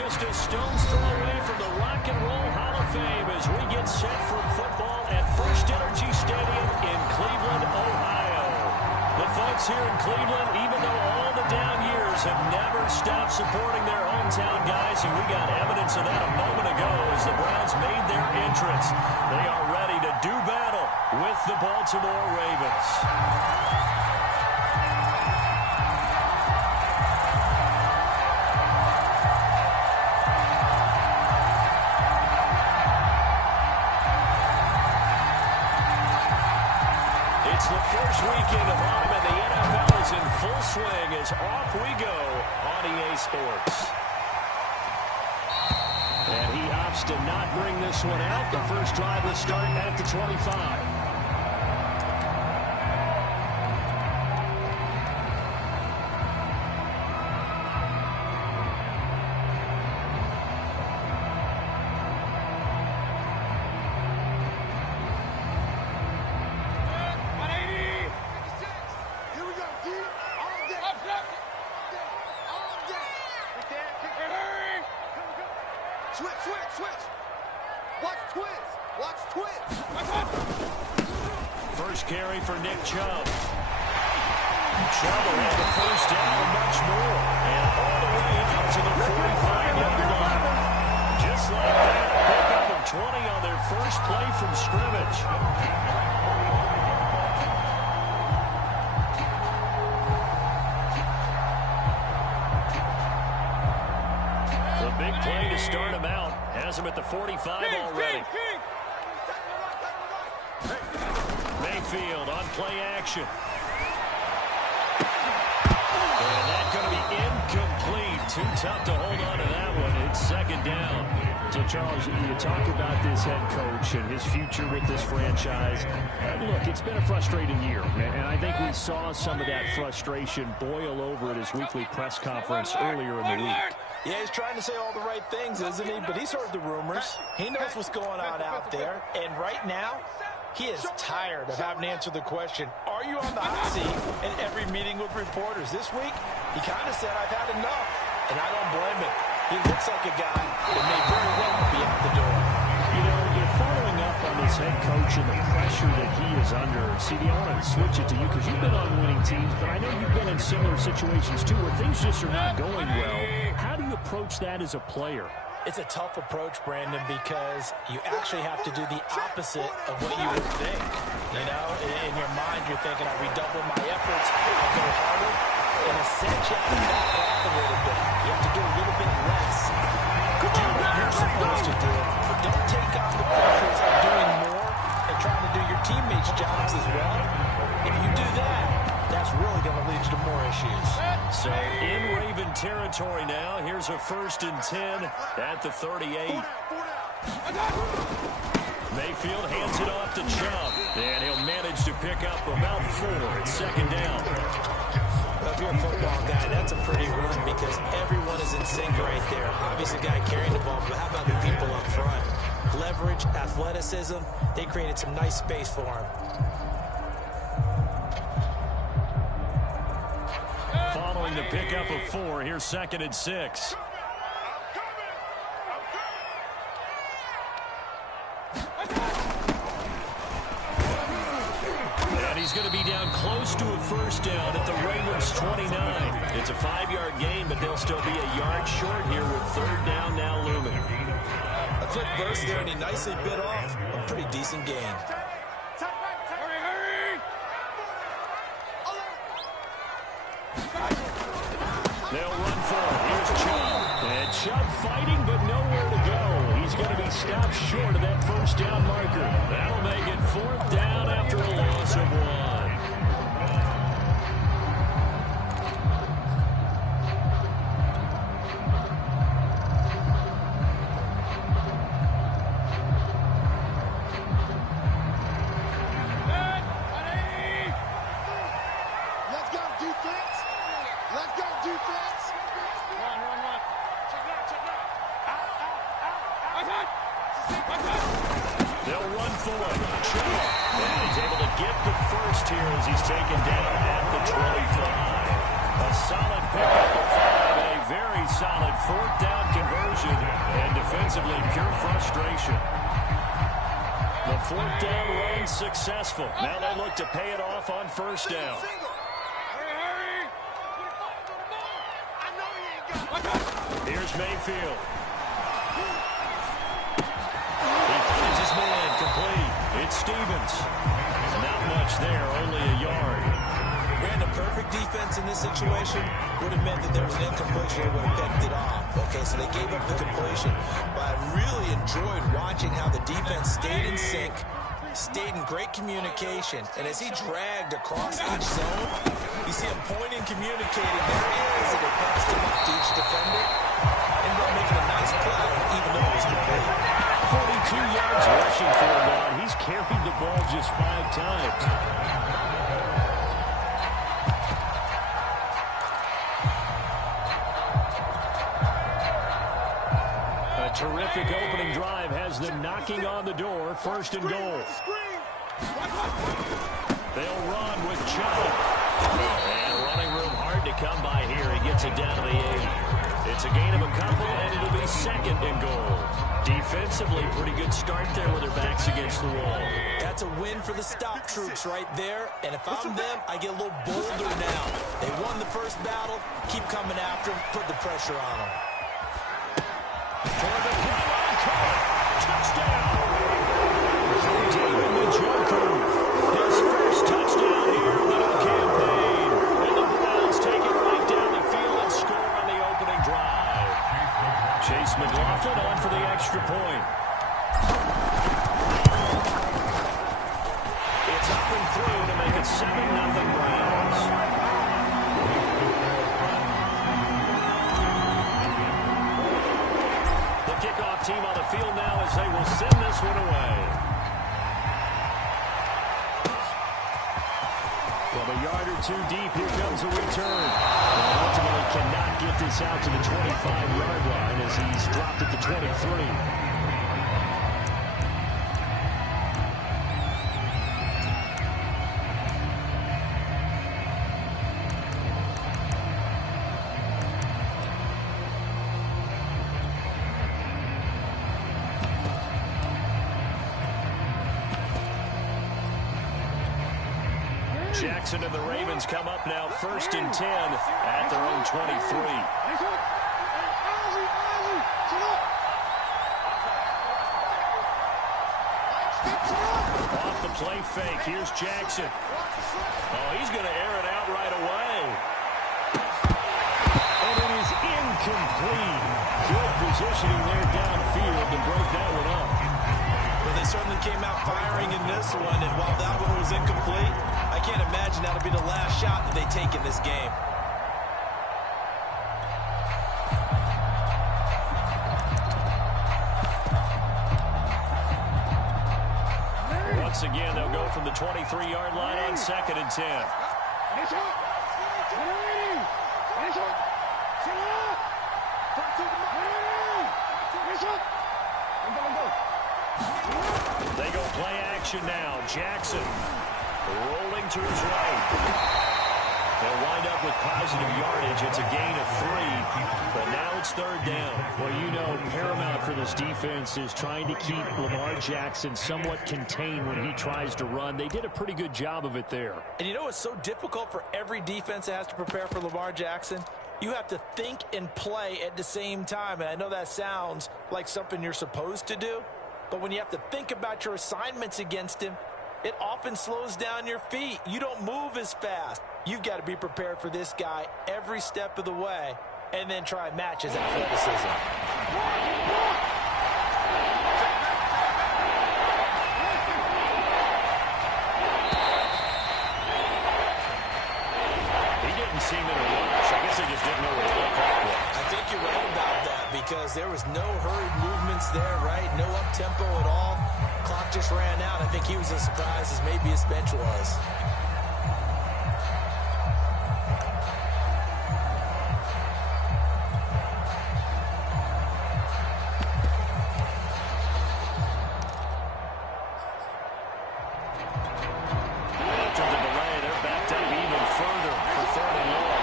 just a stone's throw away from the Rock and Roll Hall of Fame as we get set for football at First Energy Stadium in Cleveland, Ohio. The folks here in Cleveland, even though all the down years, have never stopped supporting their hometown guys, and we got evidence of that a moment ago as the Browns made their entrance. They are ready to do battle with the Baltimore Ravens. It's the first weekend of autumn, and the NFL is in full swing as off we go on EA Sports. And he opts to not bring this one out. The first drive will start at the 25. Switch. Watch twist. First carry for Nick Chubb. Chubb will have the first down, much more. And all the way out to the 45-yard line. Just like that, pick up of 20 on their first play from scrimmage. The big play to start him out. Has him at the 45 already. Mayfield on play action. And that's going to be incomplete. Too tough to hold on to that one. It's second down. So, Charles, you talk about this head coach and his future with this franchise. Look, it's been a frustrating year, and I think we saw some of that frustration boil over at his weekly press conference earlier in the week. Yeah, he's trying to say all the right things, isn't he? But he's heard the rumors. He knows what's going on out there. And right now, he is tired of having to answer the question, are you on the hot seat in every meeting with reporters? This week, he kind of said, I've had enough. And I don't blame him. He looks like a guy that may very well be out the door. You know, you're following up on this head coach and the pressure that he is under. CD, I want to switch it to you because you've been on winning teams, but I know you've been in similar situations too where things just are not going well. How do you approach that as a player? It's a tough approach, Brandon, because you actually have to do the opposite of what you would think. You know, in your mind, you're thinking, I redouble my efforts, I'll go harder. In a sense, you have to back off a little bit. You have to do a little bit less. Do what you're supposed to do, but don't take on the pressures of doing more and trying to do your teammates' jobs as well. If you do that, that's really going to lead you to more issues. So in Raven territory now. Here's a 1st and 10 at the 38. Mayfield hands it off to Chubb, and he'll manage to pick up about 4 at second down. Well, if you're a football guy, that's a pretty run because everyone is in sync right there. Obviously, the guy carrying the ball, but how about the people up front? Leverage, athleticism, they created some nice space for him. Following the pickup of 4, here's 2nd and 6. And he's going to be down close to a first down at the Ravens 29. It's a 5-yard gain, but they'll still be a yard short here with 3rd down now looming. A quick burst there, and he nicely bit off a pretty decent gain. They'll run for it. Here's Chubb. And Chubb fighting, but nowhere to go. He's going to be stopped short of that first down marker. That'll make it 4th down after a loss of 1. They'll run for it. Chubb. And he's able to get the first here as he's taken down at the 25. A solid pickup of 5. A very solid fourth down conversion, and defensively pure frustration. The fourth down run successful. Now they look to pay it off on first down. Here's Mayfield. He finds his man complete. It's Stevens. Not much there, only a yard. Ran a perfect defense in this situation would have meant that there was an incompletion. They would have picked it off. Okay, so they gave up the completion. But I really enjoyed watching how the defense stayed in sync, stayed in great communication. And as he dragged across each zone, you see him pointing, communicating. There he is, and they passed him up to each defender. Ended up making a nice play, even though it was complete. 42 yards rushing for him now. He's carried the ball just 5 times. A terrific opening drive has them knocking on the door. First and goal. They'll run with Chubb. And running room hard to come by here. He gets it down to the 8. It's a gain of a couple, and it'll be second and goal. Defensively, pretty good start there with their backs against the wall. That's a win for the stop troops right there. And if I'm them, I get a little bolder now. They won the first battle. Keep coming after them. Put the pressure on them. Toward the pylon, touchdown! David Njoku, his first touchdown here in the new campaign. And the Browns take it right down the field and score on the opening drive. Chase McLaughlin on for the extra point. It's up and through to make it 7-0 Browns. Kickoff team on the field now as they will send this one away. From a yard or two deep, here comes a return. And ultimately cannot get this out to the 25-yard line as he's dropped at the 23. Jackson and the Ravens come up now first and 10 at their own 23. Off the play fake. Here's Jackson. Oh, he's going to air it out right away. And it is incomplete. Good positioning there downfield and broke that one up. Well, they certainly came out firing in this one, and while that one was incomplete, I can't imagine that'll be the last shot that they take in this game. Once again, they'll go from the 23-yard line on second and 10. They go play action now. Jackson rolling to his right. They'll wind up with positive yardage. It's a gain of 3, but now it's third down. Well, you know, paramount for this defense is trying to keep Lamar Jackson somewhat contained when he tries to run. They did a pretty good job of it there. And you know it's so difficult for every defense that has to prepare for Lamar Jackson? You have to think and play at the same time. And I know that sounds like something you're supposed to do, but when you have to think about your assignments against him, it often slows down your feet. You don't move as fast. You've got to be prepared for this guy every step of the way and then try and match his athleticism. He didn't seem in a rush. I guess he just didn't know what the clock was. I think you're right about that because there was no hurried movements there, right? No up-tempo at all. Clock just ran out. I think he was as surprised as maybe his bench was. After the delay, they're backed up even further for third and long.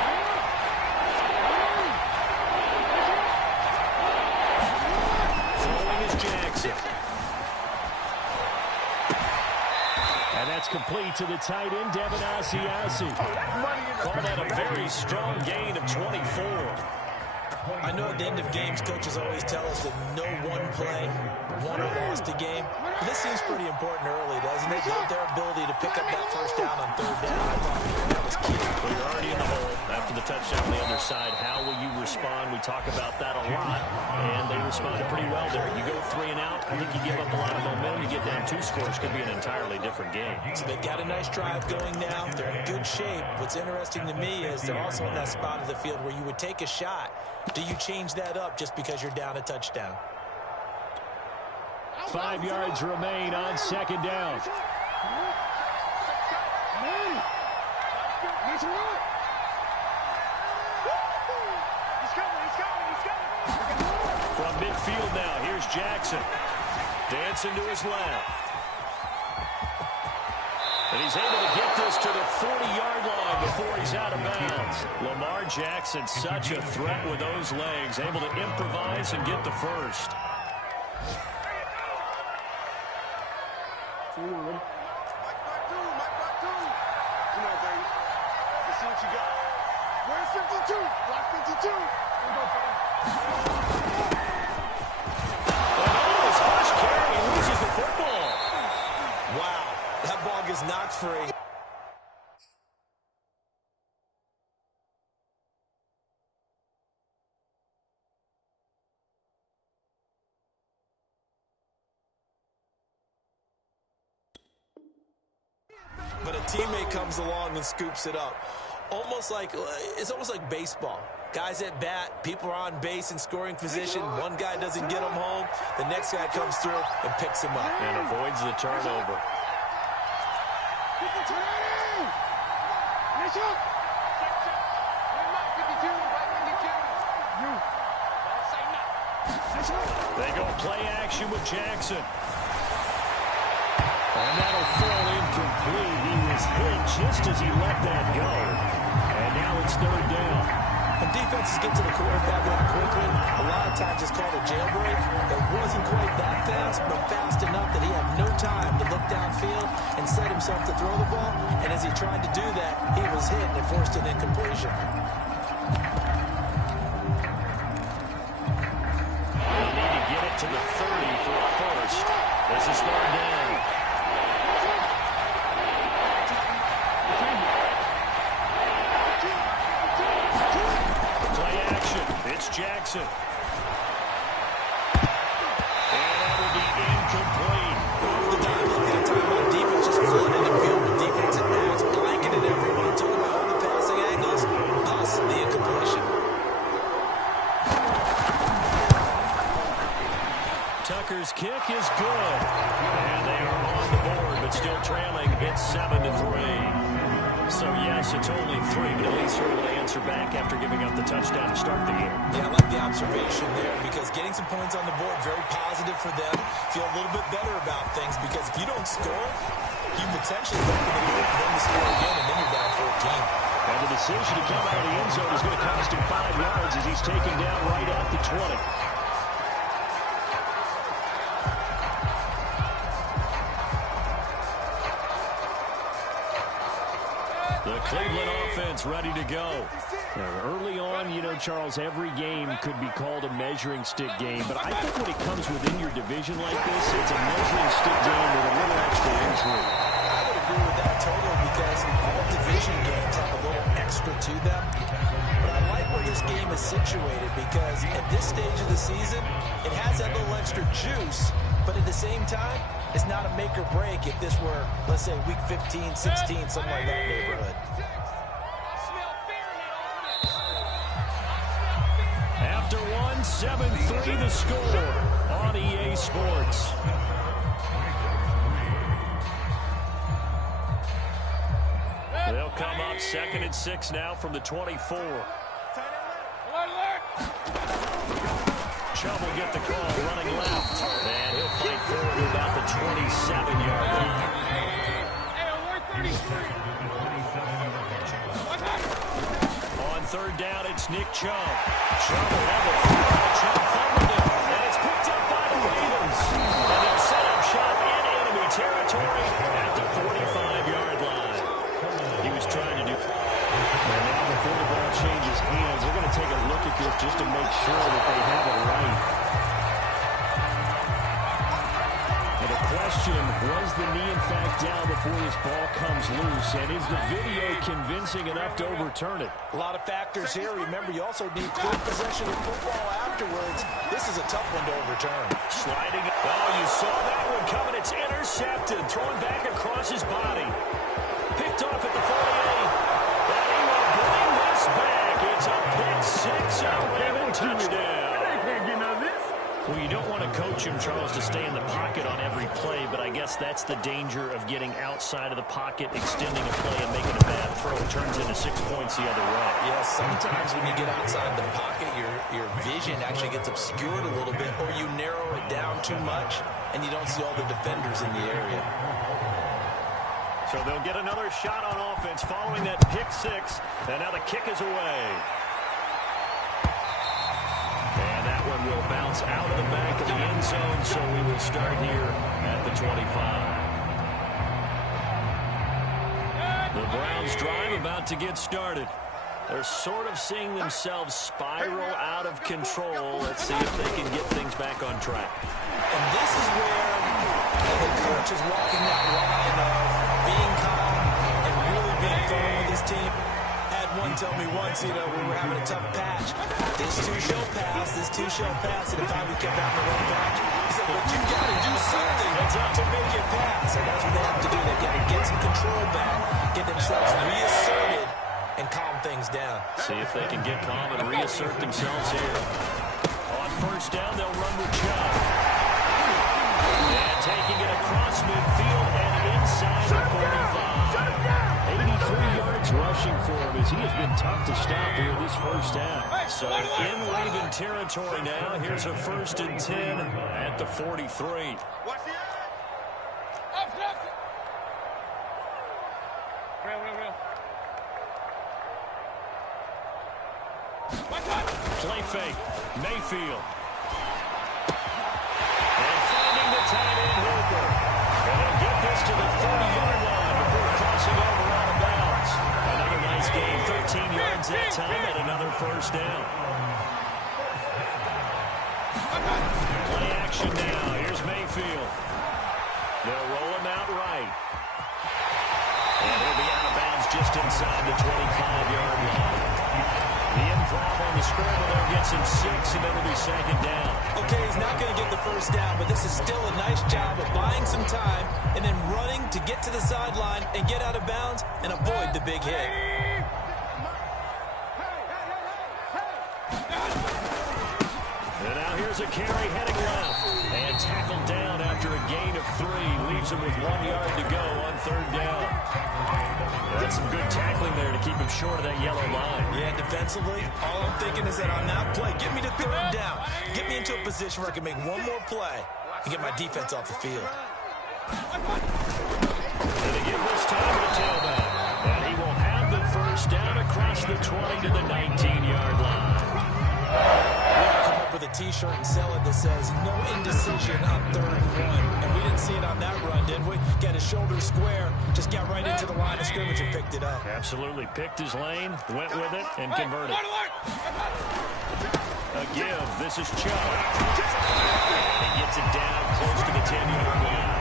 That's complete to the tight end, Devin Asiasi. Call that a very strong gain of 24. I know at the end of games, coaches always tell us that no one play won or lost a game. But this seems pretty important early, doesn't it? Their ability to pick up that first down on third down, I thought that was key. Well, you're already in the hole after the touchdown on the other side. How will you respond? We talk about that a lot, and they responded pretty well there. You go 3 and out, I think you give up a lot of momentum. You get down 2 scores, could be an entirely different game. So they've got a nice drive going now. They're in good shape. What's interesting to me is they're also in that spot of the field where you would take a shot. Do you change that up just because you're down a touchdown? 5 yards remain on second down. From midfield now, here's Jackson. Dancing to his left. And he's able to get this to the 40-yard line before he's out of bounds. Lamar Jackson, such a threat with those legs, able to improvise and get the first. Mike Bartu. Come on, baby. Let's see what you got. Where's 52? Block 52. Here we go, fam. Oh, his first carry, he loses the football. Wow, that ball gets knocked free. But a teammate comes along and scoops it up. It's almost like baseball. Guys at bat, people are on base in scoring position. One guy doesn't get him home. The next guy comes through and picks him up. And avoids the turnover. They go play action with Jackson. And that'll fall incomplete. He was hit just as he let that go. And now it's third down. When defenses get to the quarterback that quickly, a lot of times it's called a jailbreak. It wasn't quite that fast, but fast enough that he had no time to look downfield and set himself to throw the ball. And as he tried to do that, he was hit and forced an incompletion. They'll need to get it to the 30 for a first. This is third down. It's Jackson. And that'll be incomplete. Over the time, defense just flooded the field with defensive backs, blanketed everyone, took them out of the passing angles, thus the incompletion. Tucker's kick is good. And they are on the board, but still trailing. It's 7-3. So, yes, it's only 3, but at least they're able to answer back after giving up the touchdown to start the game. Yeah, I like the observation there because getting some points on the board, very positive for them. Feel a little bit better about things because if you don't score, you potentially open the door for them to score again, and then you're down 14. And the decision to come out of the end zone is going to cost him 5 yards as he's taken down right at the 20. The Cleveland offense ready to go. Early on, you know, Charles, every game could be called a measuring stick game. But I think when it comes within your division like this, it's a measuring stick game with a little extra intrigue. I would agree with that totally because all division games have a little extra to them. But I like where this game is situated because at this stage of the season, it has that little extra juice. But at the same time, it's not a make or break if this were, let's say, week 15, 16, something like that neighborhood. After 7-3 the score on EA Sports. They'll come up 2nd and 6 now from the 24. Chubb will get the call running left. And he'll fight forward to about the 27-yard line. On third down, it's Nick Chubb. Chubb will have it. Chubb fumbled it. And it's picked up by the Ravens. And they'll set up shop in enemy territory at the 45. back down before this ball comes loose. And is the video convincing enough to overturn it? A lot of factors here. Remember, you also need quick possession of football afterwards. This is a tough one to overturn. Sliding. Oh, you saw that one coming. It's intercepted. Throwing back across his body. Picked off at the 48. And he will bring this back. It's a pick six and a Raven touchdown. Well, you don't want to coach him, Charles, to stay in the pocket on every play, but I guess that's the danger of getting outside of the pocket, extending a play, and making a bad throw. It turns into 6 points the other way. Yeah, sometimes when you get outside the pocket, your vision actually gets obscured a little bit, or you narrow it down too much, and you don't see all the defenders in the area. So they'll get another shot on offense following that pick six, and now the kick is away. And that one will bounce out of the back of the end zone, so we will start here at the 25. The Browns drive about to get started. They're sort of seeing themselves spiral out of control. Let's see if they can get things back on track. And this is where the coach is walking that line of being calm and really being firm with his team. Had one tell me once, we were having a tough patch. This two shall pass, and if I would get out in the wrong patch, he said, but you got to do something to make it pass. And that's what they have to do. They've got to get some control back, get themselves reasserted, and calm things down. See if they can get calm and reassert themselves here. On first down, they'll run with Chubb. And taking it across midfield and inside the 45. 83 yards rushing for him as he has been tough to stop here this first half. So in Raven territory now. Here's a 1st and 10 at the 43. Play fake. Mayfield. And finding the tight end Hooper. And they'll get this to the 30-yard line before crossing over out of bounds. Another nice game. 13 yards that time and another first down. Play action now. Here's Mayfield. They'll roll him out right. And he'll be out of bounds just inside the 25-yard line. The improv on the scramble there gets him 6, and it'll be 2nd down. Okay, he's not going to get the first down, but this is still a nice job of buying some time and then running to get to the sideline and get out of bounds and avoid the big hit. And now here's a carry heading left. And tackled down after a gain of 3. Leaves him with 1 yard to go on 3rd down. That's some good tackling there to keep him short of that yellow line. Yeah, defensively, all I'm thinking is that on that play, get me to 3rd down. Get me into a position where I can make one more play and get my defense off the field. And they give this time to the tailback. And he will have the first down across the 20 to the 19-yard line. Come up with a T-shirt and sell it that says no indecision on 3rd and 1. And we didn't see it on that run, did we? Got his shoulders square, just got right into the line of scrimmage and picked it up. Absolutely. Picked his lane, went with it, and converted. A give. This is Chubb. And he gets it down close to the 10-yard line.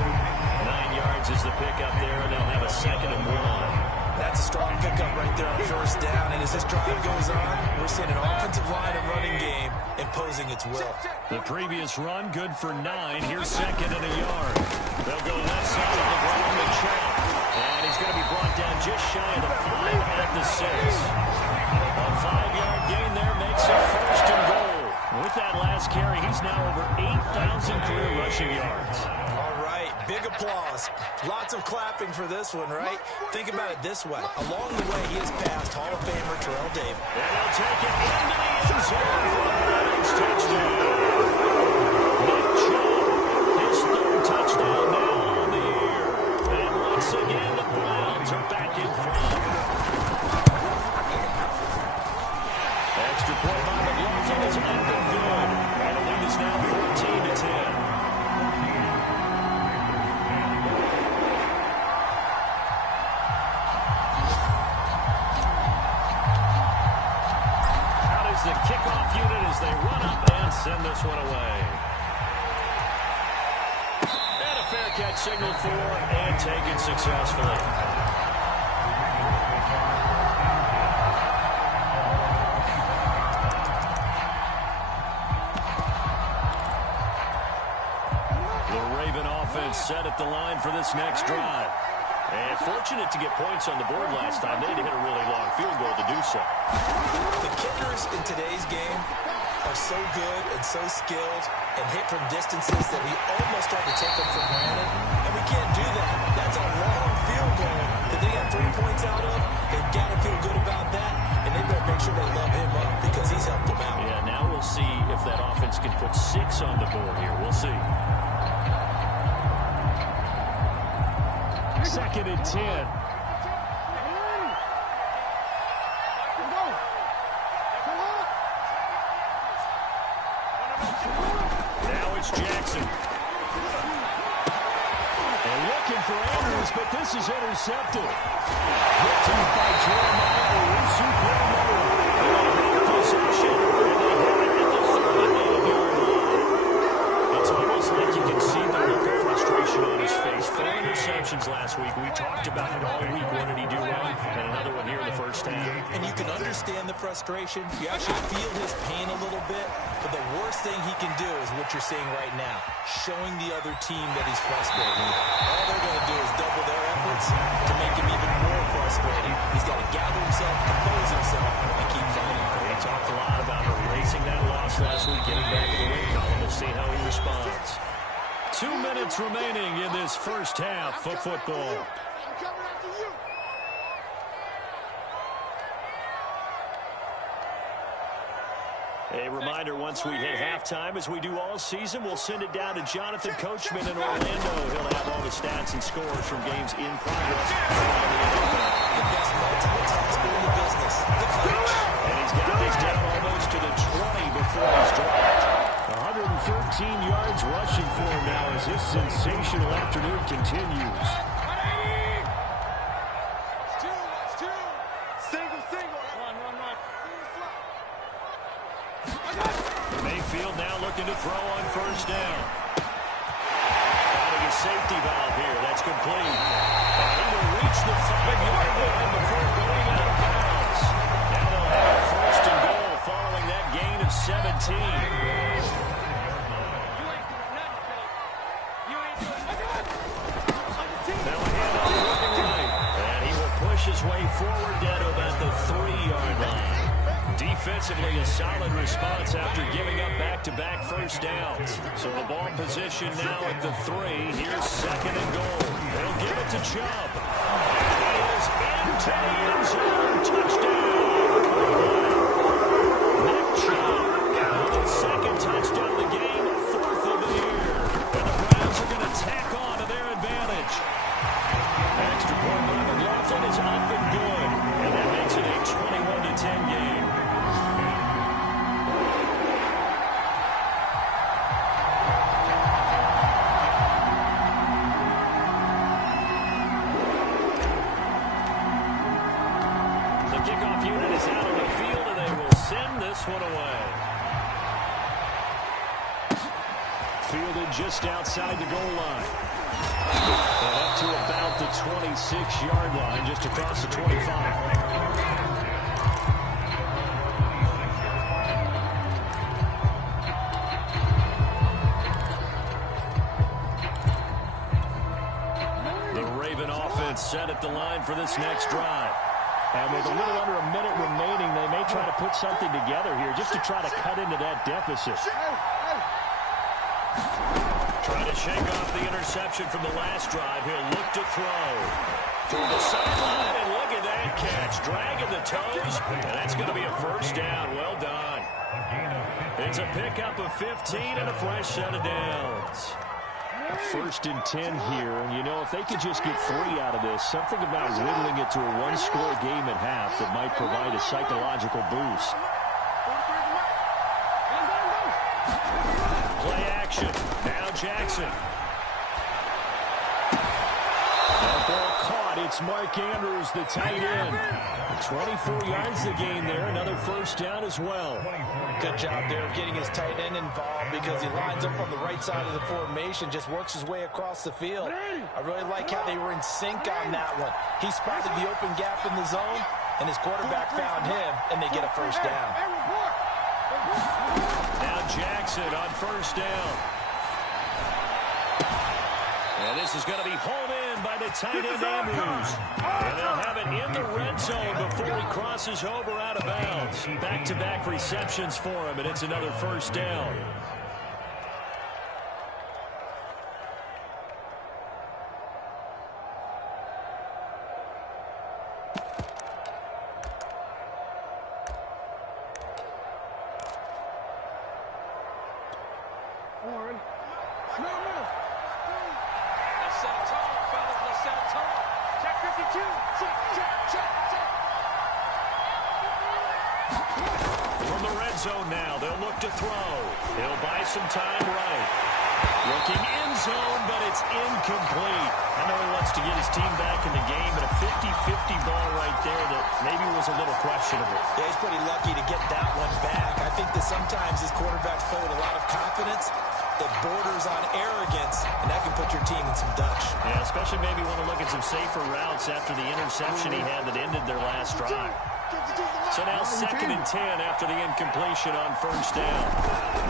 9 yards is the pickup there, and they'll have a 2nd and 1. That's a strong pickup right there on first down. And as this drive goes on, we're seeing an offensive line and running game imposing its will. The previous run, good for 9. Here's 2nd and a yard. They'll go left side of the ground with Chubb. And he's going to be brought down just shy of the 5 at the 6. A 5-yard gain there makes it 1st and goal. With that last carry, he's now over 8,000 career rushing yards. All right, big applause. Lots of clapping for this one, right? Think about it this way. Along the way, he has passed Hall of Famer Terrell Davis. And they'll take it into the end zone for the Browns touchdown. Nick Chubb, his 3rd touchdown now on the year. And once again, the Browns are back in front. Extra point by the Blossom is up and good. And the lead is now 14-10. The kickoff unit as they run up and send this one away. And a fair catch signaled for and taken successfully. The Raven offense set at the line for this next drive. And fortunate to get points on the board last time. They had to hit a really long field goal to do so. The kickers in today's game are so good and so skilled and hit from distances that we almost start to take them for granted. And we can't do that. That's a long field goal that they got 3 points out of. They've got to feel good about that. And they better make sure they love him up because he's helped them out. Yeah, now we'll see if that offense can put 6 on the board here. We'll see. 2nd and 10. Now it's Jackson. They're looking for Andrews, but this is intercepted. Hit by Jeremiah Possession. It's almost like you can see the look of frustration on his face. 4 interceptions last week. We talked about it all week. What did he do wrong? And another one here in the first half. And you can understand the frustration. You actually feel his pain a little bit. But the worst thing he can do is what you're seeing right now, showing the other team that he's frustrated. All they're going to do is double their efforts to make him even more frustrated. He's got to gather himself, compose himself, and keep fighting. He talked a lot about erasing that loss last week, getting back in the win column. We'll see how he responds. 2 minutes remaining in this first half of football. A reminder, once we hit halftime, as we do all season, we'll send it down to Jonathan Coachman in Orlando. He'll have all the stats and scores from games in progress. The best multitasker in the business, the coach. And he's got this down almost to the 20 before he's dropped. 113 yards rushing for him now as this sensational afternoon continues. Mayfield now looking to throw on first down. Finding a safety valve here. That's complete. And he will reach the 5-yard line before going out of bounds. Now they'll have a first and goal following that gain of 17. Now a handoff looking right. And he will push his way forward down to about the 3-yard line. Defensively, a solid response after giving up back-to-back first downs. So the ball position now at the 3. Here's 2nd and goal. They'll give it to Chubb. He is into the end zone. Touchdown. Nick Chubb with his 2nd touchdown of the game, 4th of the year. And the Browns are going to tack on to their advantage. Extra point by McLaughlin is up and good. And that makes it a 21-10 game. One away. Fielded just outside the goal line. And up to about the 26-yard line, just across the 25. The Raven offense set at the line for this next drive. And with a little under a minute remaining, they may try to put something together here just to try to cut into that deficit. Trying to shake off the interception from the last drive. He'll look to throw. To the sideline, and look at that catch. Dragging the toes, and that's going to be a first down. Well done. It's a pickup of 15 and a fresh set of downs. 1st and 10 here, and you know, if they could just get 3 out of this, something about whittling it to a one-score game at half that might provide a psychological boost. Play action. Now Jackson. That ball caught It's Mark Andrews, the tight end. 24 yards to gain there. Another first down as well. Good job there of getting his tight end involved because he lines up on the right side of the formation, just works his way across the field. I really like how they were in sync on that one. He spotted the open gap in the zone, and his quarterback found him, and they get a first down. Now Jackson on first down. And this is going to be hauled in by the tight end Andrews. And they'll have it in the red zone before he crosses over out of bounds. Back-to-back receptions for him, and it's another first down. From the red zone now, they'll look to throw. He'll buy some time right. Looking in zone, but it's incomplete. I know he wants to get his team back in the game, but a 50-50 ball right there that maybe was a little questionable. Yeah, he's pretty lucky to get that one back. I think that sometimes his quarterbacks play with a lot of confidence that borders on arrogance, and that can put your team in some Dutch. Yeah, especially maybe want to look at some safer routes after the interception he had that ended their last drive. So now 2nd and 10 after the incompletion on first down.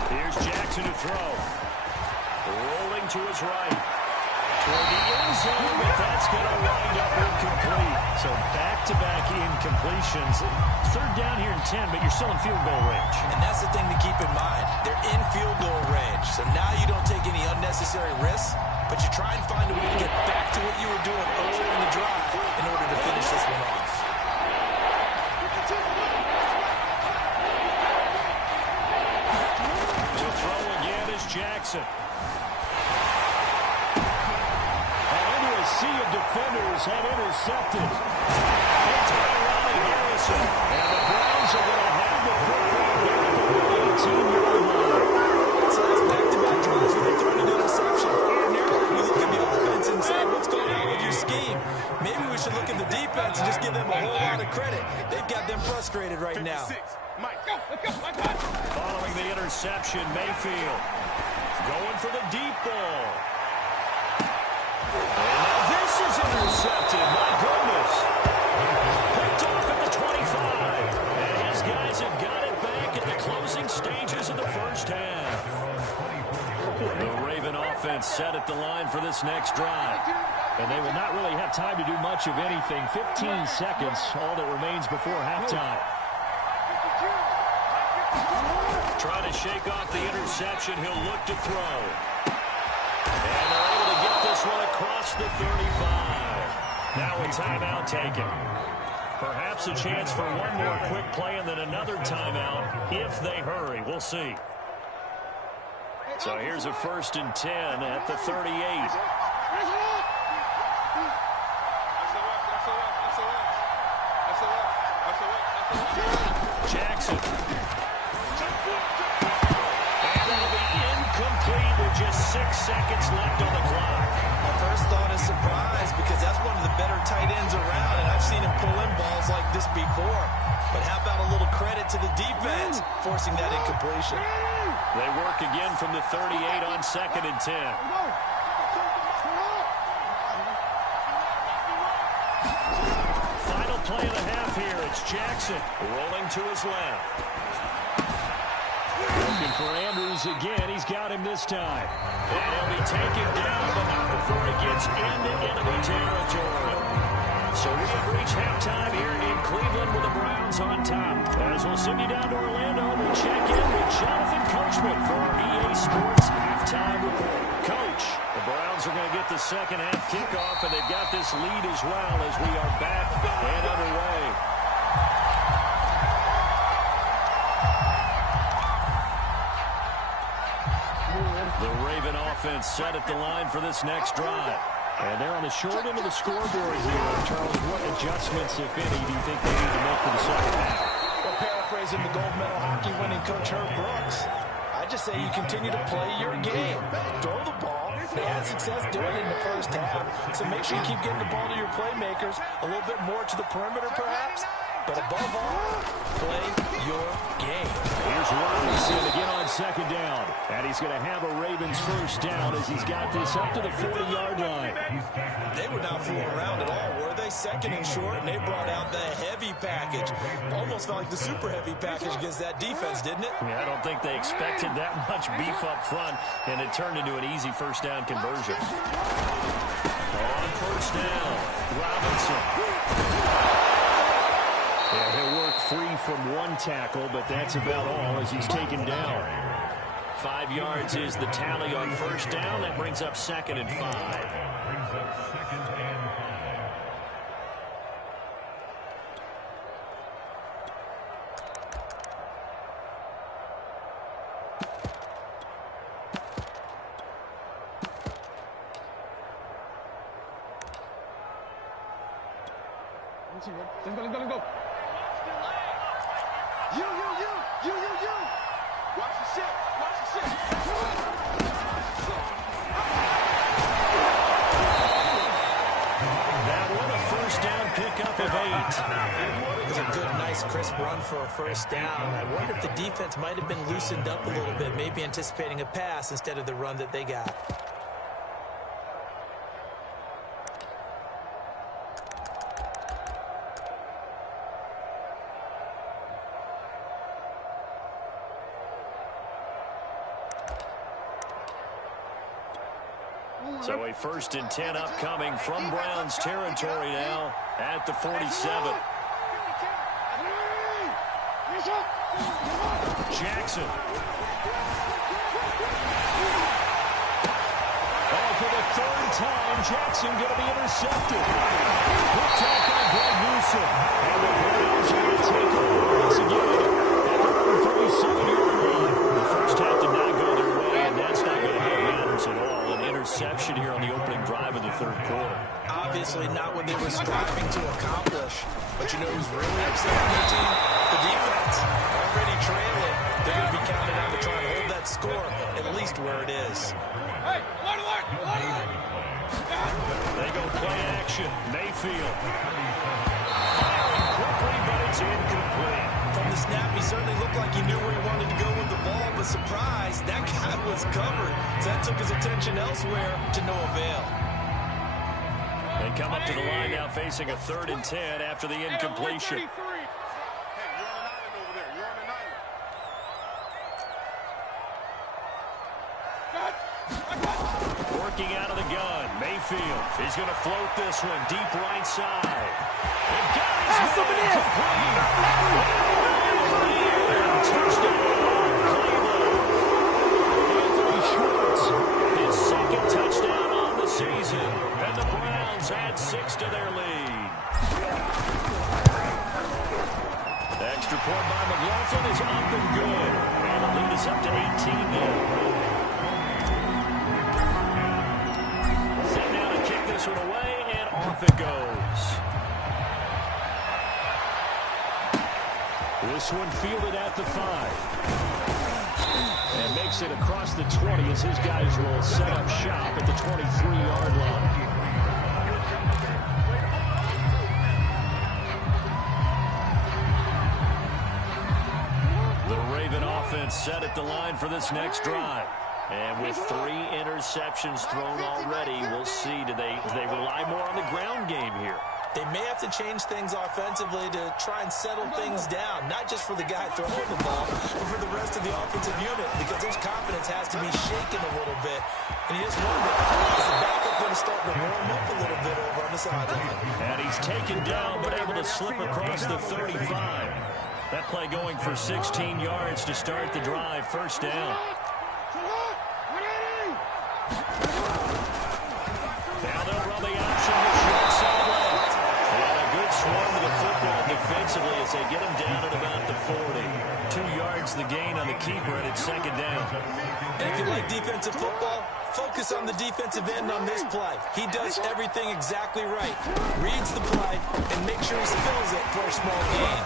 Here's Jackson to throw. Rolling to his right. Toward the end zone, but that's going to wind up incomplete. So back-to-back incompletions. 3rd down here and 10, but you're still in field goal range. And that's the thing to keep in mind. They're in field goal range. So now you don't take any unnecessary risks, but you try and find a way to get back to what you were doing earlier in the drive in order to finish this one off. To throw again is Jackson. Sea of defenders have intercepted. Harrison. And the Browns are going to have the football here at the 18-yard line. So that's back-to-back drives where they throw an interception. Ordinarily, we look at the offense and say, what's going on with your scheme? Maybe we should look at the defense and just give them a whole lot of credit. They've got them frustrated right now. Following the interception, Mayfield going for the deep ball. This is intercepted. My goodness. Picked off at the 25. And his guys have got it back at the closing stages of the first half. The Raven offense set at the line for this next drive. And they will not really have time to do much of anything. 15 seconds, all that remains before halftime. Trying to shake off the interception. He'll look to throw. And they're able to get this one across the 35. Now a timeout taken. Perhaps a chance for one more quick play and then another timeout if they hurry. We'll see. So here's a 1st and 10 at the 38. Jackson. Just 6 seconds left on the clock. My first thought is surprise because that's one of the better tight ends around, and I've seen him pull in balls like this before. But how about a little credit to the defense forcing that incompletion? They work again from the 38 on 2nd and 10. Final play of the half here. It's Jackson rolling to his left. Looking for Andrews again. He's got him this time. And he'll be taken down, but not before he gets into enemy territory. So we have reached halftime here in Cleveland with the Browns on top. As we'll send you down to Orlando, we'll check in with Jonathan Coachman for our EA Sports halftime report. Coach, the Browns are going to get the second half kickoff, and they've got this lead as well as we are back and underway. The Raven offense set at the line for this next drive. And they're on the short end of the scoreboard here. Charles, what adjustments, if any, do you think they need to make for the second half? Well, paraphrasing the gold medal hockey winning coach Herb Brooks, I just say you continue to play your game. Throw the ball. They had success success doing it in the first half. So make sure you keep getting the ball to your playmakers, a little bit more to the perimeter perhaps, but above all, play your game. Here's Robinson again on second down. And he's going to have a Ravens first down as he's got this up to the 40-yard line. They were not fooling around at all, were they? Second and short, and they brought out the heavy package. Almost felt like the super heavy package against that defense, didn't it? Yeah, I don't think they expected that much beef up front, and it turned into an easy first down conversion. On first down, Robinson. Yeah, he'll work free from one tackle, but that's about all as he's taken down. 5 yards is the tally on first down. That brings up 2nd and 5. Let's go. You. Watch the shit. That one a first down pickup of 8. It was a good, nice, crisp run for a first down. I wonder if the defense might have been loosened up a little bit, maybe anticipating a pass instead of the run that they got. So a 1st and 10 upcoming from Browns territory now at the 47. Jackson. Oh, for the 3rd time, Jackson going to be intercepted. Good tackle by Greg Newsom. And the Browns are going to take over once again at the 37-yard line. The first half did not go their way, and that's not going to help matters at all. An interception here on the opening drive of the 3rd quarter. Obviously not what they were striving to accomplish. But you know who's really upset on their team? The defense. Already trailing. They're going to be counted on to try and hold that score at least where it is. Hey, alert! They go play action. Mayfield. Firing quickly, but it's incomplete. From the snap, he certainly looked like he knew where he wanted to go with the ball, but surprise, that guy was covered. So that took his attention elsewhere to no avail. They come up to the line now facing a 3rd and 10 after the incompletion. Hey, you're on an island over there. You're on an island. Working out of the gun. Mayfield is going to float this one deep right side. And got his man complete. Touchdown, Cleveland. Anthony Schwartz, his 2nd touchdown on the season. And the Browns add 6 to their lead. Extra point by McLaughlin is up and good. And the lead is up to 18 now. Set down to kick this one away, and off it goes. This one fielded at the 5. And makes it across the 20 as his guys will set up shop at the 23-yard line. The Raven offense set at the line for this next drive. And with 3 interceptions thrown already, we'll see, do they rely more on the ground game here? They may have to change things offensively to try and settle things down, not just for the guy throwing the ball, but for the rest of the offensive unit, because his confidence has to be shaken a little bit. And you just wonder, is the backup going to start to warm up a little bit over on the sideline? And he's taken down, but able to slip across the 35. That play going for 16 yards to start the drive, first down. Now they'll run the option to short side left. And a good swarm to the football defensively as they get him down at about the 40. 2 yards the gain on the keeper, and it's 2nd down. And if you like defensive football, focus on the defensive end on this play. He does everything exactly right. Reads the play and makes sure he spills it for a small gain.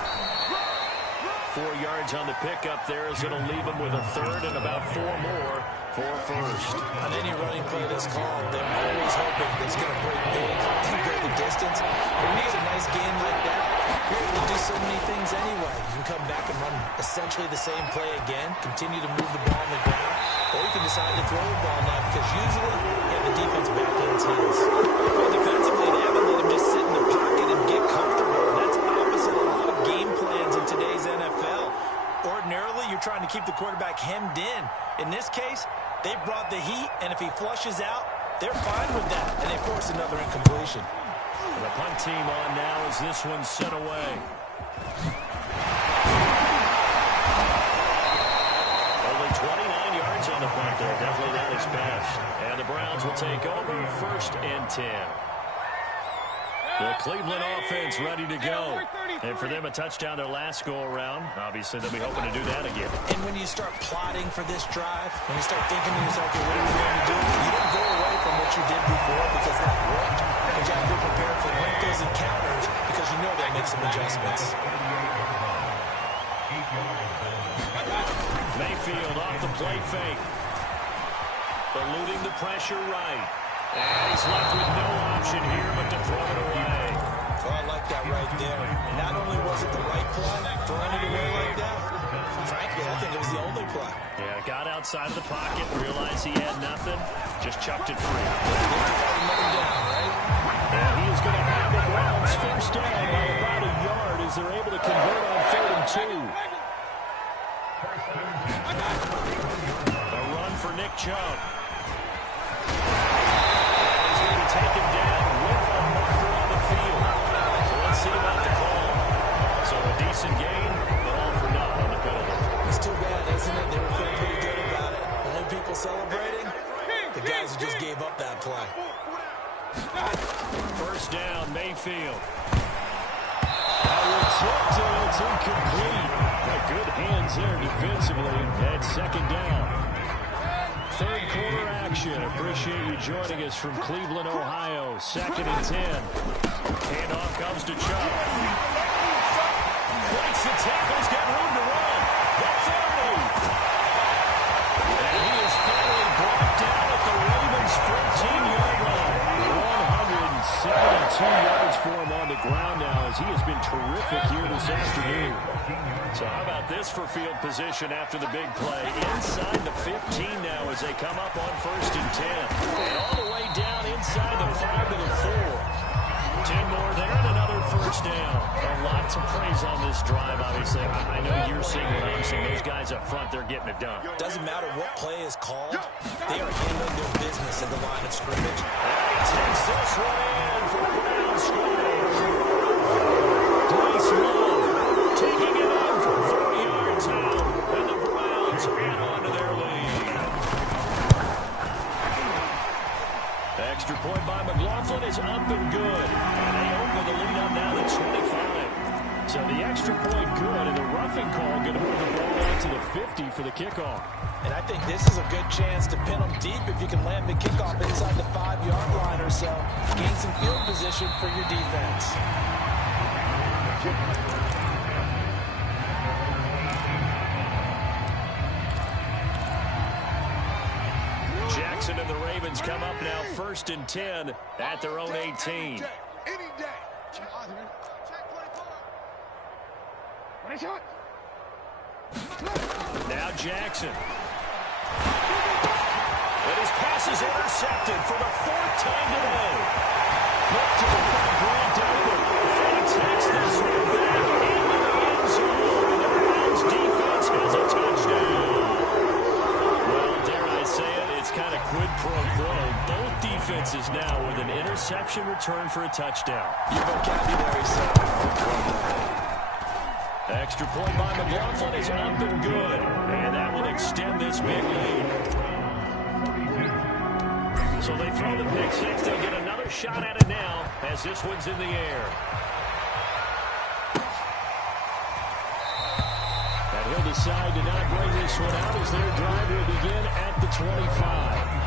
4 yards on the pickup there, as it'll leave them with a third and about 4 more for first. On any running play that's called, they're always hoping it's going to break big and go the distance. When you get a nice game like that, you're able to do so many things anyway. You can come back and run essentially the same play again, continue to move the ball on the ground, or you can decide to throw the ball now because usually you have the defense back in its heels. Well, defensively, they haven't let him just sit in the pocket and get comfortable. That's opposite a lot of game plans in today's NFL. Ordinarily, you're trying to keep the quarterback hemmed in. In this case, they brought the heat, and if he flushes out, they're fine with that, and they force another incompletion. The punt team on now as this one's sent away. Only 29 yards on the punt there. Definitely not his best. And the Browns will take over 1st and 10. The Cleveland offense ready to go. And for them, a touchdown their last go-around. Obviously, they'll be hoping to do that again. And when you start plotting for this drive, when you start thinking to yourself, okay, what are we going to do? You don't go away from what you did before because that worked. But you have to be prepared for wrinkles and counters because you know they'll make some adjustments. Mayfield off the play fake. Eluding the pressure right. And he's left with no option here but to throw it away. Oh, I like that right there. Not only was it the right play, throwing it away like that, frankly, I think it was the only play. Yeah, got outside of the pocket, realized he had nothing, just chucked it free. And he is going to have the Browns first down by about a yard as they're able to convert on 3rd and 2. A run for Nick Chubb. He's going to take him down with a marker on the field. So let's see about the call. So a decent gain, but all for naught on the penalty. It's too bad, isn't it? They were feeling pretty good about it. Only people celebrating, the guys who just gave up that play. First down, Mayfield. Tipped it, it's incomplete. Good hands there defensively. And 2nd down. 3rd quarter action. Appreciate you joining us from Cleveland, Ohio. 2nd and 10. Handoff comes to Chubb. Breaks the tackles, got room to run. The 30. And he is finally brought down at the Ravens' 14-yard line. 172 yards for him on the ground now as he has been terrific here this afternoon. So how about this for field position after the big play? Inside the 15 now as they come up on 1st and 10. And all the way down inside the 5 to the 4. 10 more there and another first down. A lot to praise on this drive, obviously. I know you're seeing what I'm seeing. Those guys up front, they're getting it done. Doesn't matter what play is called. They are handling their business at the line of scrimmage. And he takes this one in for the Browns score. Bryce Love taking it in from 4 yards out. And the Browns add on to their lead. The extra point by McLaughlin is up and good. And they open the lead up now to 25. So the extra point good, and the roughing call going to move the ball out to the 50 for the kickoff. And I think this is a good chance to pin them deep if you can land the kickoff inside the 5-yard line or so. Gain some field position for your defense. Jackson and the Ravens come up now 1st and 10 at their own 18. Any day. Now Jackson. And his pass is intercepted for the 4th time today. Put to the front, Grant Delpit. And he takes this one back into the end zone. The Browns defense has a touchdown. Well, dare I say it, it's kind of quid pro quo. Both defenses now with an interception return for a touchdown. Your vocabulary, sir. Extra point by McLaughlin is up and good. And that will extend this big lead. So they throw the pick six. They'll get another shot at it now as this one's in the air. And he'll decide to not bring this one out as their drive will begin at the 25.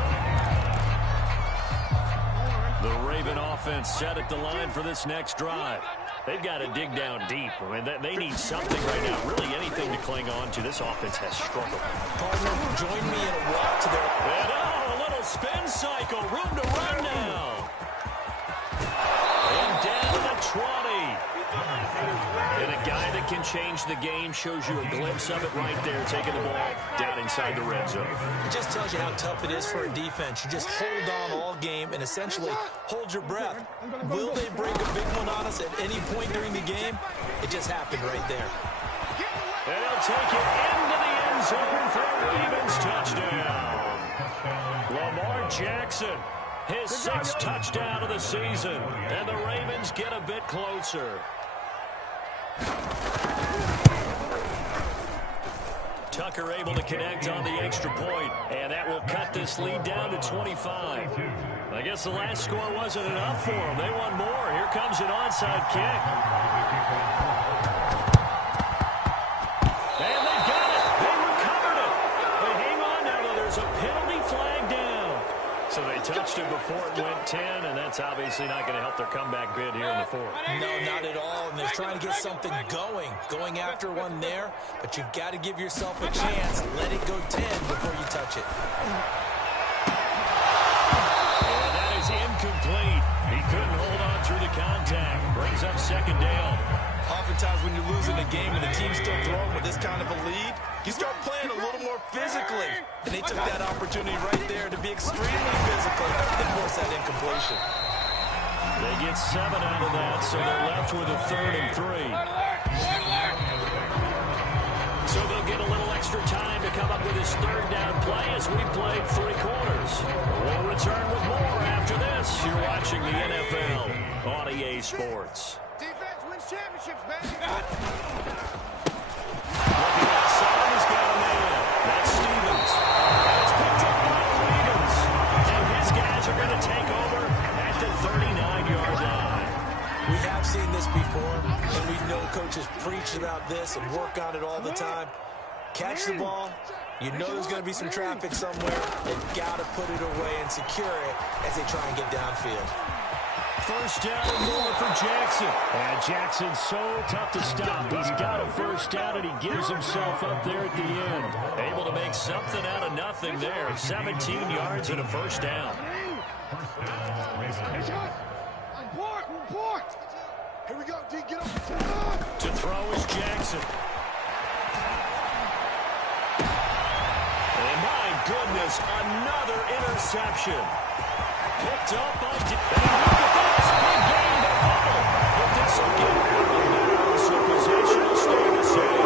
The Raven offense set at the line for this next drive. They've got to dig down deep. I mean, they need something right now, really anything to cling on to. This offense has struggled. Partner, join me in a walk to their... And a little spin cycle. Room to run now. And down to the 20. And a guy that can change the game shows you a glimpse of it right there, taking the ball down inside the red zone. It just tells you how tough it is for a defense. You just hold on all game and essentially hold your breath. Will they break a big one on us at any point during the game? It just happened right there. And he'll take it into the end zone for a Ravens touchdown. Lamar Jackson, his 6th touchdown of the season. And the Ravens get a bit closer. Tucker able to connect on the extra point, and that will cut this lead down to 25. I guess the last score wasn't enough for them. They want more. Here comes an onside kick. And they got it. They recovered it. They hang on now, though. There's a penalty flag down. So they touched it before it went 10, and that's obviously not going to help their comeback bid here in the 4th. No, not at all, and they're trying to get something going after one there, but you've got to give yourself a chance. Let it go 10 before you touch it. And that is incomplete. He couldn't hold on through the contact. Brings up 2nd down. Oftentimes when you're losing a game and the team's still throwing with this kind of a lead, you start playing a little more physically. And they took that opportunity right there to be extremely physical and force that incompletion. They get 7 out of that, so they're left with a 3rd and 3. So they'll get a little extra time to come up with his 3rd down play as we played 3 quarters. We'll return with more after this. You're watching the NFL on EA Sports. Defense wins championships, baby. Looking outside, he's got a man. That's Stevens. It's picked up by Ravens. And his guys are going to take over at the 39-yard line. We have seen this before, and we know coaches preach about this and work on it all the time. Catch the ball. You know there's going to be some traffic somewhere. They've got to put it away and secure it as they try and get downfield. 1st down and more for Jackson. And Jackson's so tough to stop. He's got a 1st down, and he gives himself up there at the end. Able to make something out of nothing there. 17 yards and a 1st down. Here we go, D, get up. To throw is Jackson. And my goodness, another interception. Picked up by D. And look at this, big gain to follow. But this will get out. So possession will stay the same.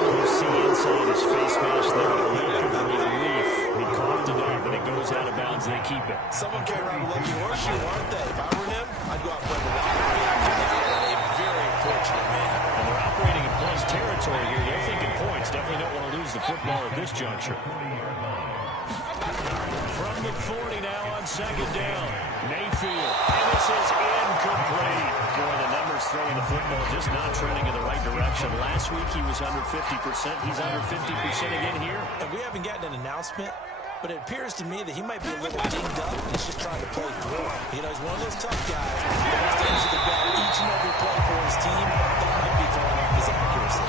You see inside his face mask there, a look of relief. He coughed it up, and it goes out of bounds. They keep it. Someone came around with lucky horseshoe, aren't they? If I were him, I'd go out and play the lottery after that. A very fortunate man. And they're operating in plus territory here. They're thinking points. Definitely don't want to lose the football at this juncture. From the 40 now on 2nd down. Mayfield. And this is incomplete. Boy, the numbers throwing the football just not trending in the right direction. Last week he was under 50%. He's under 50% again here. And we haven't gotten an announcement, but it appears to me that he might be a little dinged up and he's just trying to play through. You know, he's one of those tough guys that understands the ball each and every play for his team. That might be throwing off his accuracy.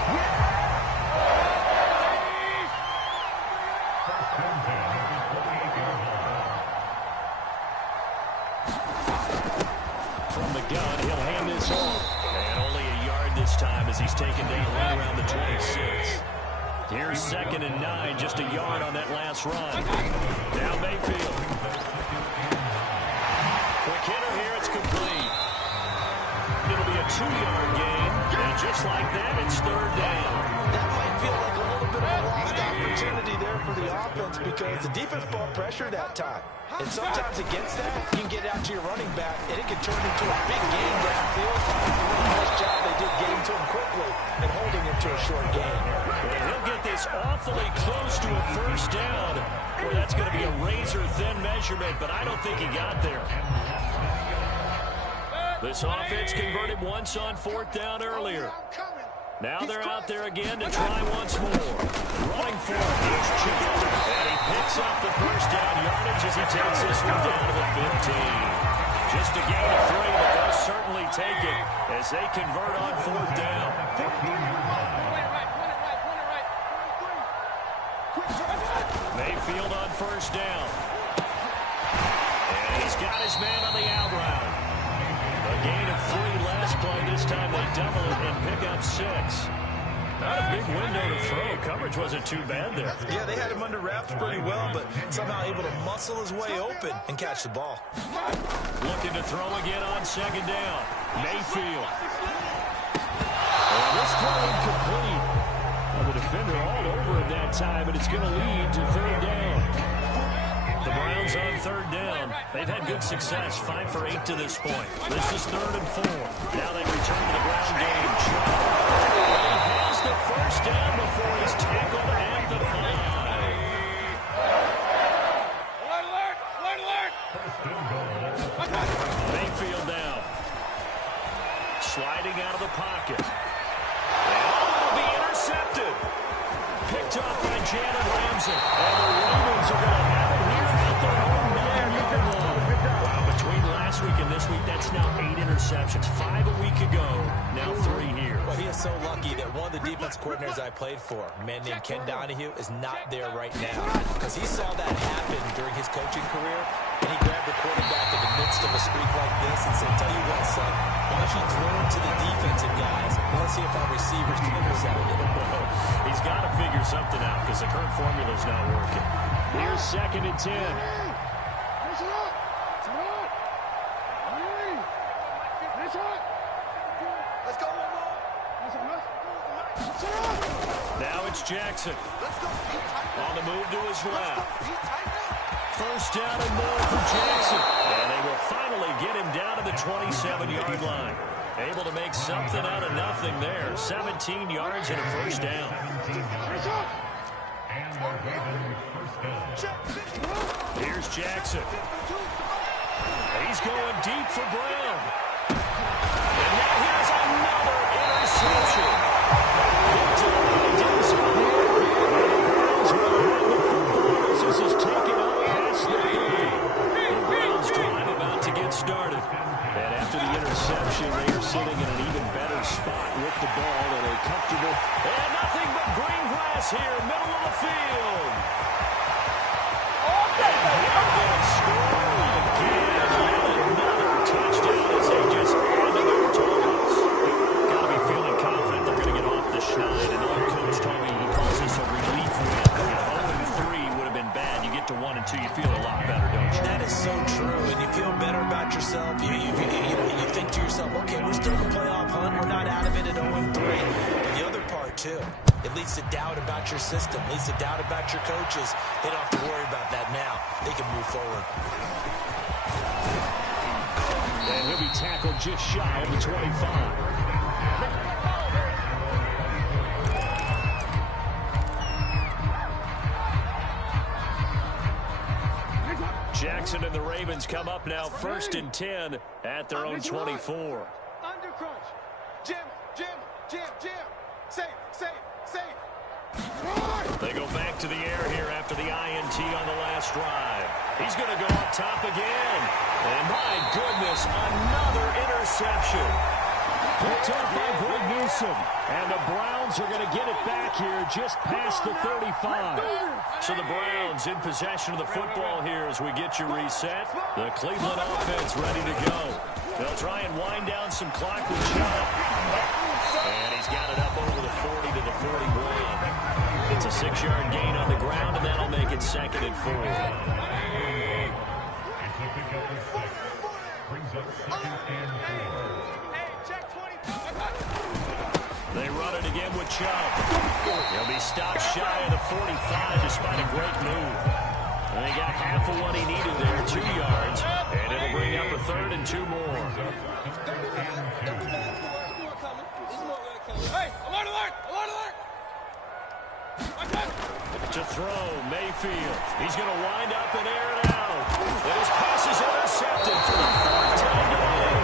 From the gun, he'll hand this off. And only a yard this time as he's taken down right around the 26. Here's 2nd and 9, just a yard on that last run. Now Mayfield. Quick hitter here, it's complete. It'll be a 2-yard gain, and just like that, it's 3rd down. That might feel like a little bit of a lost opportunity there for the offense because the defense brought pressure that time. And sometimes against that, you can get out to your running back, and it can turn into a big gain downfield. Nice job they did getting to him quickly and holding him to a short gain. And he'll get this awfully close to a 1st down, where that's going to be a razor-thin measurement, but I don't think he got there. This offense converted once on 4th down earlier. Now they're out there again to try once more. Running for it, here's Chip. And he picks up the 1st down yardage as he takes this one down to the 15. Just a gain of 3, but they'll certainly take it as they convert on 4th down. Mayfield on 1st down. And he's got his man on the out route. A gain of 3 last play. This time they double it and pick up 6. Not a big window to throw. Coverage wasn't too bad there. Yeah, they had him under wraps pretty well, but somehow able to muscle his way open and catch the ball. Looking to throw again on 2nd down. Mayfield. And this throw incomplete. Well, the defender all over it that time, but it's going to lead to 3rd down. The Browns on 3rd down. They've had good success, 5 for 8 to this point. This is 3rd and 4. Now they return to the ground game. He has the 1st down before he's tackled at the 5. Mayfield down. Sliding out of the pocket. And will be intercepted. Picked up by Jalen Ramsey. And the Ravens are going to have it here at their own 9-yard line. Wow, between last week and this week, that's now 8 interceptions. 5 a week ago, now 3 here. Well, he is so lucky that one of the defense coordinators I played for, a man named Ken Donahue, is not there right now. Because he saw that happen during his coaching career, and he grabbed the quarterback in the midst of a streak like this and said, tell you what, son, why don't you throw it to the defensive guys, and let's see if our receivers can intercept it. He's got to figure something out because the current formula is not working. Here's 2nd and 10. Now it's Jackson. On the move to his left. 1st down and more for Jackson. And they will finally get him down to the 27-yard line. Able to make something out of nothing there. 17 yards and a 1st down. Here's Jackson. He's going deep for Brown. And now here's another interception. This is taken up past the 30. The Browns drive about to get started. And after the interception, they are sitting in an even better spot with the ball and a comfortable. And nothing but green grass here, middle of the field. And they're going to score again. Another touchdown as they just add to their totals. Got to be feeling confident they're going to get off the schneid. And our coach told me he calls this a relief win. 0-3 would have been bad. You get to 1 and 2, you feel a lot better, don't you? That is so true, and you feel better about yourself. You think to yourself, okay, we're still in the playoff hunt. We're not out of it at 0-3. But the other part, too, it leads to doubt about your system, leads to doubt about your coaches. They don't have to worry about that now. They can move forward. And he'll be tackled just shy of the 25. Jackson and the Ravens come up now 1st and 10 at their own 24. Under crunch. Jim. Safe. They go back to the air here after the INT on the last drive. He's going to go up top again. And my goodness, another interception. Picked up by Greg Newsom. And the Browns are going to get it back here just past the 35. So the Browns in possession of the football here as we get you reset. The Cleveland offense ready to go. They'll try and wind down some clock with Chubb. And he's got it up over the 40 to the 41. It's a 6-yard gain on the ground, and that'll make it 2nd and 4. They run it again with Chubb. He'll be stopped shy of the 45 despite a great move. And they got half of what he needed there, 2 yards. And it'll bring up a 3rd and 2 more. Hey, alert! To throw, Mayfield. He's going to wind up and air it out. And his pass is intercepted for the 4th time today.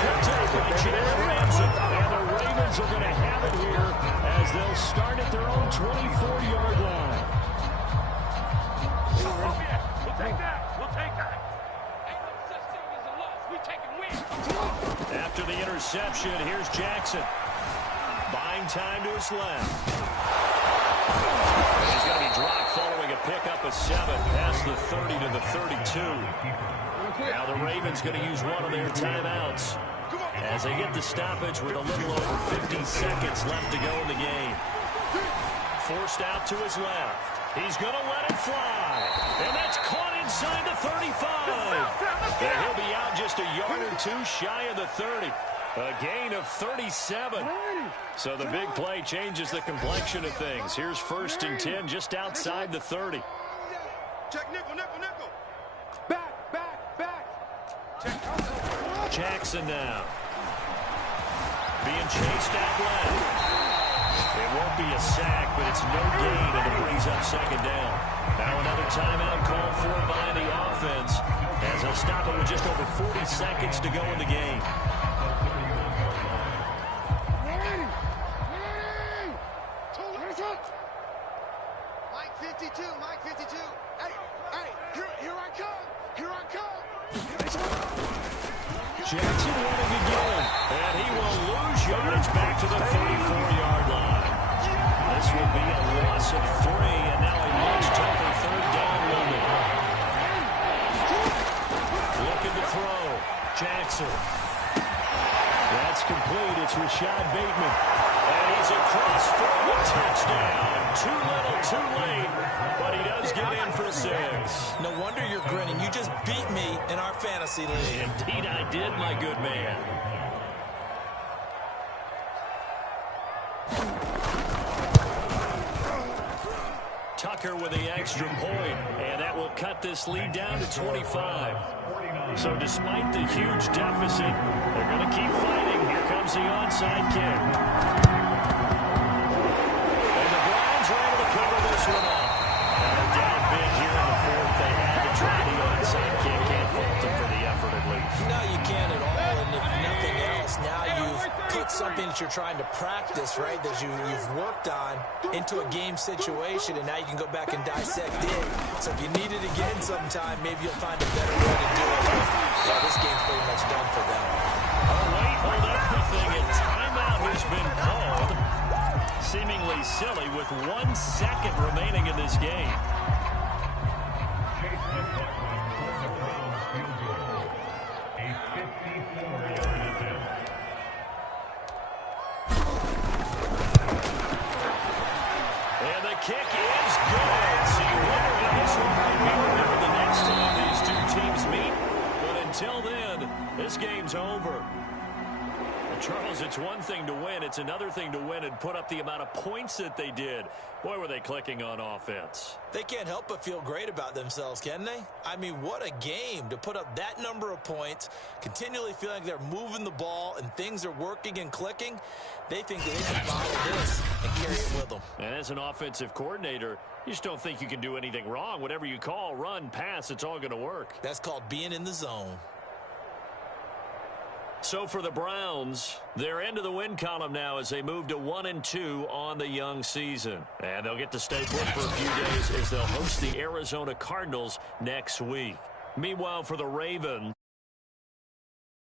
Picked up by Jalen Ramsey. And the Ravens are going to have it here as they'll start at their own 24-yard line. We'll take that. Ain't no such thing as a loss. We After the interception, here's Jackson. Buying time to his left. He's going to be dropped following a pickup of 7 past the 30 to the 32. Now the Ravens going to use one of their timeouts as they get the stoppage with a little over 50 seconds left to go in the game. Forced out to his left. He's going to let it fly. And that's caught inside the 35. And he'll be out just a yard or two shy of the 30. A gain of 37. So the big play changes the complexion of things. Here's 1st and 10 just outside the 30. Check nickel, nickel, nickel. Back. Jackson now. Being chased out left. It won't be a sack, but it's no gain, and it brings up 2nd down. Now another timeout called for by the offense as they'll stop it with just over 40 seconds to go in the game. Mike 52. Hey, here I come. Jackson running again, and he will lose yardage back to the 34-yard line. This will be a loss of 3, and now a much tougher 3rd down limit. Looking to throw. Jackson. That's complete. It's Rashad Bateman. And he's across for a touchdown. Too little, too late, but he does get in for 6. No wonder you're grinning. You just beat me in our fantasy league. Indeed I did, my good man. Tucker with the extra point, and that will cut this lead down to 25. So despite the huge deficit, they're going to keep fighting. Here comes the onside kick. And the Browns are able to cover this one up. And they're down big here in the 4th. They had to try the onside kick. Can't fault them for the effort at least. No, you can't at all. And if nothing else, now you've put something that you're trying to practice, right, that you've worked on into a game situation, and now you can go back and dissect it. So if you need it again sometime, maybe you'll find a better way to do it. Yeah, this game's pretty much done for them. Oh, wait, hold everything. A timeout has been called. Seemingly silly with 1 second remaining in this game. And the kick is good. So you wonder how this one might be remembered the next time these two teams meet. But until then, this game's over. Charles, it's one thing to win. It's another thing to win and put up the amount of points that they did. Boy, were they clicking on offense. They can't help but feel great about themselves, can they? I mean, what a game to put up that number of points, continually feeling like they're moving the ball and things are working and clicking. They think that they can follow this and carry it with them. And as an offensive coordinator, you just don't think you can do anything wrong. Whatever you call, run, pass, it's all going to work. That's called being in the zone. So for the Browns, they're into the win column now as they move to 1-2 on the young season. And they'll get to stay put for a few days as they'll host the Arizona Cardinals next week. Meanwhile, for the Ravens,